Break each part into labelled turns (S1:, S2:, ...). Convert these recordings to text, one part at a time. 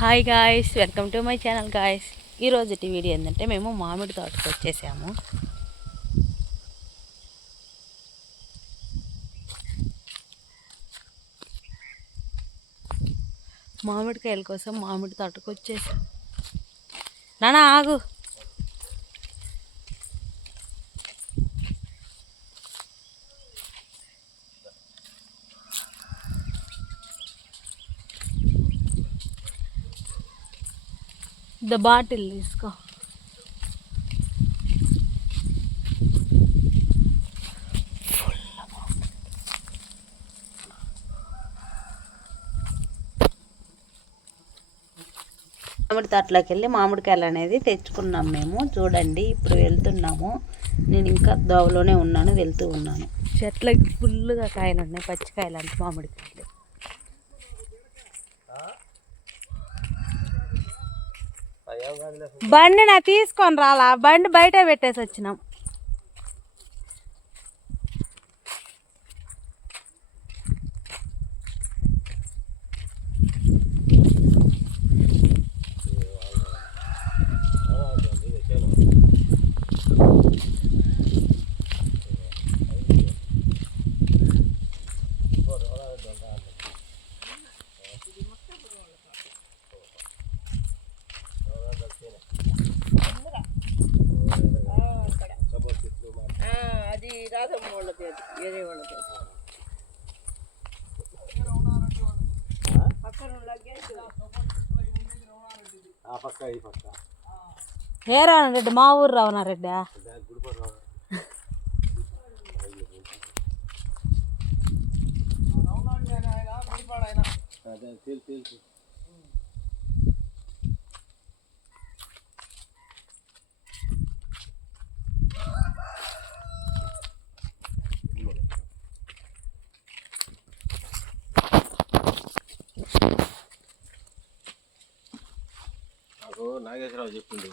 S1: Hi guys welcome to my channel guys ఈరోజు video ఏంటంటే మేము మామిడి తోటకు వచ్చేసాము. మామిడికాయల కోసం మామిడి తోటకు వచ్చేసాము నానా ఆగు. ద బాటిల్ తీసుకో మామిడి తోటలోకి వెళ్ళి మామిడికాయలు అనేది తెచ్చుకున్నాం మేము. చూడండి ఇప్పుడు వెళ్తున్నాము. నేను ఇంకా దోవలోనే ఉన్నాను వెళ్తూ ఉన్నాను. చెట్లకి ఫుల్గా కాయలు ఉన్నాయి పచ్చికాయలు అంటే మామిడికాయలు. బండి నా తీసుకొని రాలా. బండి బయట పెట్టేసి వచ్చినాం.
S2: అది వేరే
S3: పక్క
S1: ఏ రావణరెడ్డి మా ఊరు రావణారెడ్డి?
S3: తెలుసు తెలుసు చెప్పిండు.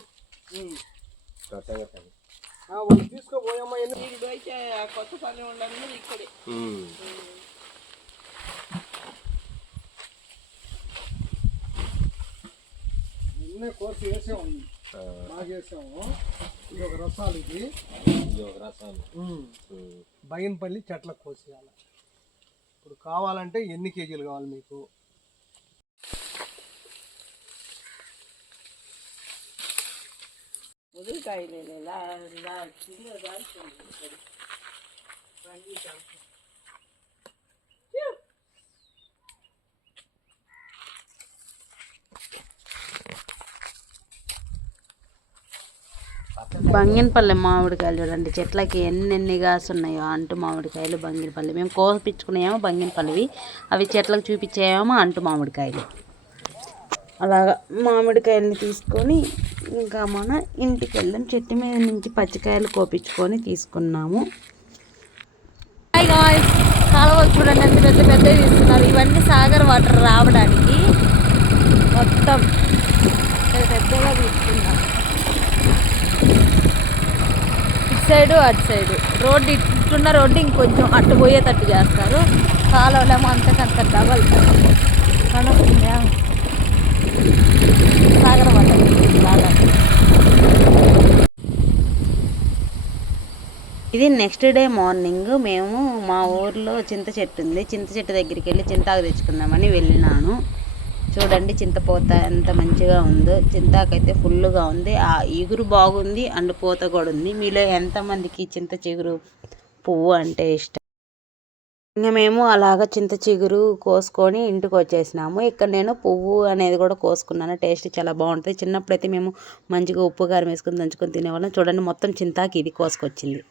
S3: తీసుకోపోయమ్మా
S2: కొత్త పని ఉండాలి ఇక్కడే.
S4: నిన్నే కోర్సు వేసాము. బాగా వేసాము. ఇది ఒక రసాలు ఇది.
S3: ఇది ఒక రసాలు.
S4: బయన్పల్లి చెట్ల కోసేయాలి. ఇప్పుడు కావాలంటే ఎన్ని కేజీలు కావాలి మీకు?
S2: ముదురుకాయలే లా చిన్న
S1: బంగినపల్లి మామిడికాయలు చూడండి. చెట్లకి ఎన్ని ఎన్ని గాసు ఉన్నాయో అంటు మామిడికాయలు బంగినపల్లి. మేము కోపించుకునేమో బంగినపల్లివి. అవి చెట్లకు చూపించేమో అంటు మామిడికాయలు. అలాగా మామిడికాయలని తీసుకొని ఇంకా మన ఇంటికి వెళ్ళాం చెట్టు మీద నుంచి పచ్చికాయలు కోపించుకొని తీసుకున్నాము. కాలువలు చూడండి ఎంత పెద్ద పెద్దవి తీసుకున్నారు. ఇవన్నీ సాగర్ వాటర్ రావడానికి మొత్తం పెద్ద పెద్దగా తీసుకున్నారు. ఇటు సైడు అటు సైడు. రోడ్డు ఇట్టున్న రోడ్డు ఇంకొంచెం అటు పోయేటట్టు చేస్తారు. కాలువలేమో అంతకంత డబల్ కనుక సాగర్ వాటర్ బాగా ఇది నెక్స్ట్ డే మార్నింగ్ మేము మా ఊర్లో చింత చెట్టు ఉంది. చింత చెట్టు దగ్గరికి వెళ్ళి చింతాకు తెచ్చుకుందామని వెళ్ళినాను. చూడండి చింతపోత ఎంత మంచిగా ఉందో. చింతాకైతే ఫుల్గా ఉంది. ఆ ఇగురు బాగుంది అండ్ పూత కూడా ఉంది. మీలో ఎంతమందికి చింత చిగురు పువ్వు అంటే ఇష్టం? ఇంకా మేము అలాగ చింత చిగురు కోసుకొని ఇంటికి వచ్చేసినాము. ఇక్కడ నేను పువ్వు అనేది కూడా కోసుకున్నాను. టేస్ట్ చాలా బాగుంటుంది. చిన్నప్పుడైతే మేము మంచిగా ఉప్పు కారం వేసుకొని దంచుకొని తినేవాళ్ళం. చూడండి మొత్తం చింతాకి ఇది కోసుకొచ్చింది.